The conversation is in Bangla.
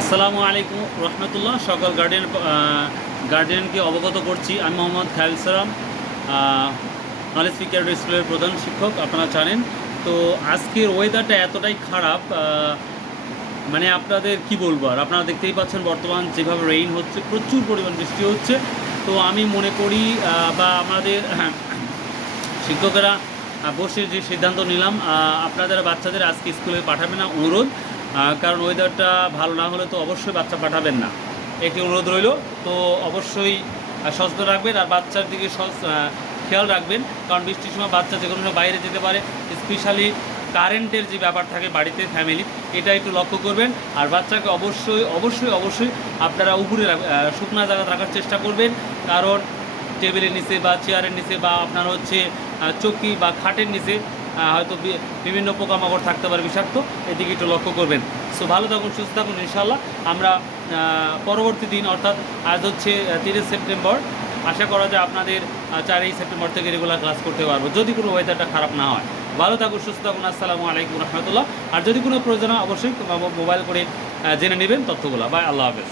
আসসালামু আলাইকুম রহমতুল্লাহ। সকল গার্ডিয়ান গার্ডিয়ানকে অবগত করছি। আমি মোহাম্মদ খায়ুল সালাম নলেজ স্পিকার স্কুলের প্রধান শিক্ষক, আপনারা জানেন। তো আজকের ওয়েদারটা এতটাই খারাপ মানে আপনাদের কি বলব আর? আপনারা দেখতেই পাচ্ছেন বর্তমান যেভাবে রেইন হচ্ছে, প্রচুর পরিমাণ বৃষ্টি হচ্ছে। তো আমি মনে করি বা আমাদের শিক্ষকেরা বসে যে সিদ্ধান্ত নিলাম আপনাদের বাচ্চাদের আজকে স্কুলে পাঠাবে না অনুরোধ। কারণ ওয়েদারটা ভালো না হলে তো অবশ্যই বাচ্চা পাঠাবেন না। একটি অনুরোধ রইল, তো অবশ্যই সচেতন রাখবেন আর বাচ্চার দিকে খেয়াল রাখবেন, কারণ বৃষ্টির সময় বাচ্চা যে কোনো সময় বাইরে যেতে পারে স্পেশালি কারেন্টের যে ব্যাপার থাকে বাড়িতে ফ্যামিলি এটা একটু লক্ষ্য করবেন। আর বাচ্চাকে অবশ্যই অবশ্যই অবশ্যই আপনারা উপরে শুকনা জায়গা রাখার চেষ্টা করবেন, কারণ টেবিলের নিচে বা চেয়ারের নিচে বা আপনার হচ্ছে চৌকি বা খাটের নিচে হয়তো বিভিন্ন পোকামাকড় থাকতে পারে বিষাক্ত, এদিকে একটু লক্ষ্য করবেন। সো ভালো থাকুন, সুস্থ থাকুন ইনশাল্লাহ আমরা পরবর্তী দিন, অর্থাৎ আজ হচ্ছে তিরিশ সেপ্টেম্বর। আশা করা যায় আপনাদের চারই সেপ্টেম্বর থেকে রেগুলার ক্লাস করতে পারব। যদি কোনো ওয়েদারটা খারাপ না হয়। ভালো থাকুন, সুস্থ থাকুন, আসসালামু আলাইকুম রহমতুল্লাহ। আর যদি কোনো প্রয়োজন অবশ্যই মোবাইল করে জেনে নেবেন তথ্যগুলো। বাই আল্লাহ হাফেজ।